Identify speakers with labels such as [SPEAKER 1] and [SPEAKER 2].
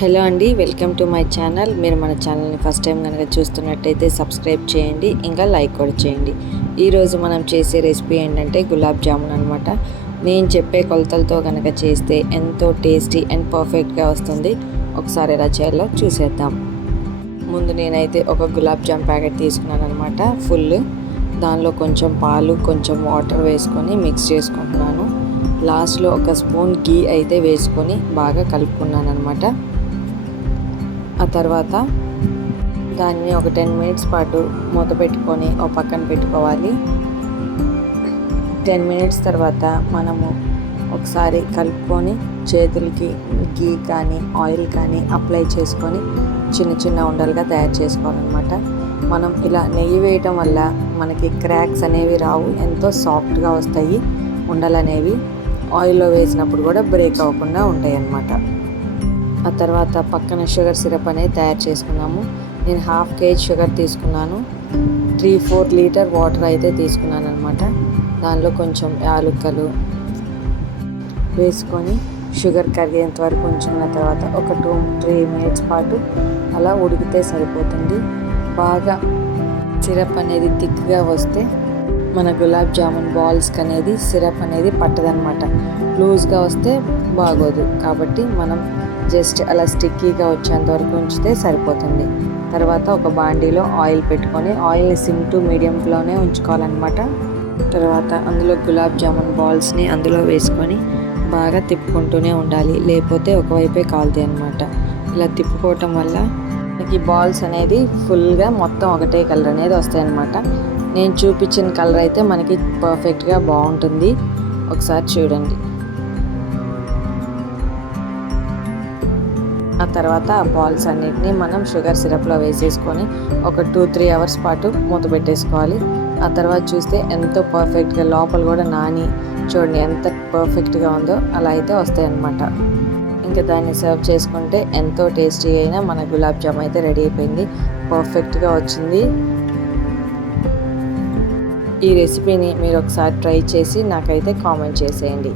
[SPEAKER 1] Hello అండి welcome to my channel. మీరు మన ఛానల్ని ఫస్ట్ టైం కనుక చూస్తున్నట్టయితే సబ్స్క్రైబ్ చేయండి ఇంకా లైక్ కూడా చేయండి. ఈరోజు మనం చేసే రెసిపీ ఏంటంటే గులాబ్ జామున్ అనమాట నేను చెప్పే కొలతలతో కనుక చేస్తే ఎంతో టేస్టీ అండ్ పర్ఫెక్ట్గా వస్తుంది. ఒకసారి ఎలా చేయాలో చూసేద్దాం. ముందు నేనైతే ఒక గులాబ్ జామ్ ప్యాకెట్ తీసుకున్నాను అనమాట ఫుల్. దానిలో కొంచెం పాలు కొంచెం వాటర్ వేసుకొని మిక్స్ చేసుకుంటున్నాను. లాస్ట్లో ఒక స్పూన్ గీ అయితే వేసుకొని బాగా కలుపుకున్నాను అనమాట తర్వాత దాన్ని ఒక టెన్ మినిట్స్ పాటు మూత పెట్టుకొని ఒక పక్కన పెట్టుకోవాలి. టెన్ మినిట్స్ తర్వాత మనము ఒకసారి కలుపుకొని చేతులకి గీ కానీ ఆయిల్ కానీ అప్లై చేసుకొని చిన్న చిన్న ఉండలుగా తయారు చేసుకోవాలన్నమాట. మనం ఇలా నెయ్యి వేయటం వల్ల మనకి క్రాక్స్ అనేవి రావు ఎంతో సాఫ్ట్గా వస్తాయి ఉండలు అనేవి ఆయిల్లో వేసినప్పుడు కూడా బ్రేక్ అవ్వకుండా ఉంటాయి అన్నమాట ఆ తర్వాత పక్కన షుగర్ సిరప్ అనేది తయారు చేసుకున్నాము. నేను హాఫ్ కేజీ షుగర్ తీసుకున్నాను. త్రీ ఫోర్ లీటర్ వాటర్ అయితే తీసుకున్నాను అనమాట దానిలో కొంచెం యాలుక్కలు వేసుకొని షుగర్ కరిగేంత వరకు ఉంచుకున్న తర్వాత ఒక టూ త్రీ మినిట్స్ పాటు అలా ఉడికితే సరిపోతుంది. బాగా సిరప్ అనేది థిక్గా వస్తే మన గులాబ్ జామున్ బాల్స్కి అనేది సిరప్ అనేది పట్టదనమాట లూజ్గా వస్తే బాగోదు. కాబట్టి మనం జస్ట్ అలా స్టిక్కీగా వచ్చేంత వరకు ఉంచితే సరిపోతుంది. తర్వాత ఒక బాండీలో ఆయిల్ పెట్టుకొని ఆయిల్ని సిమ్ టు మీడియంలోనే ఉంచుకోవాలన్నమాట. తర్వాత అందులో గులాబ్ జామున్ బాల్స్ని అందులో వేసుకొని బాగా తిప్పుకుంటూనే ఉండాలి. లేకపోతే ఒకవైపే కాలుతాయి అనమాట ఇలా తిప్పుకోవటం వల్ల మనకి బాల్స్ అనేది ఫుల్గా మొత్తం ఒకటే కలర్ అనేది వస్తాయి అనమాట నేను చూపించిన కలర్ అయితే మనకి పర్ఫెక్ట్గా బాగుంటుంది. ఒకసారి చూడండి. ఆ తర్వాత ఆ బాల్స్ అన్నిటిని మనం షుగర్ సిరప్లో వేసేసుకొని ఒక టూ త్రీ అవర్స్ పాటు మూత పెట్టేసుకోవాలి. ఆ తర్వాత చూస్తే ఎంతో పర్ఫెక్ట్గా లోపల కూడా నాని చూడండి ఎంత పర్ఫెక్ట్గా ఉందో అలా అయితే వస్తాయి అన్నమాట ఇంకా దాన్ని సర్వ్ చేసుకుంటే ఎంతో టేస్టీ అయినా మన గులాబ్ జామ్ అయితే రెడీ అయిపోయింది. పర్ఫెక్ట్గా వచ్చింది. ఈ రెసిపీని మీరు ఒకసారి ట్రై చేసి నాకైతే కామెంట్ చేసేయండి.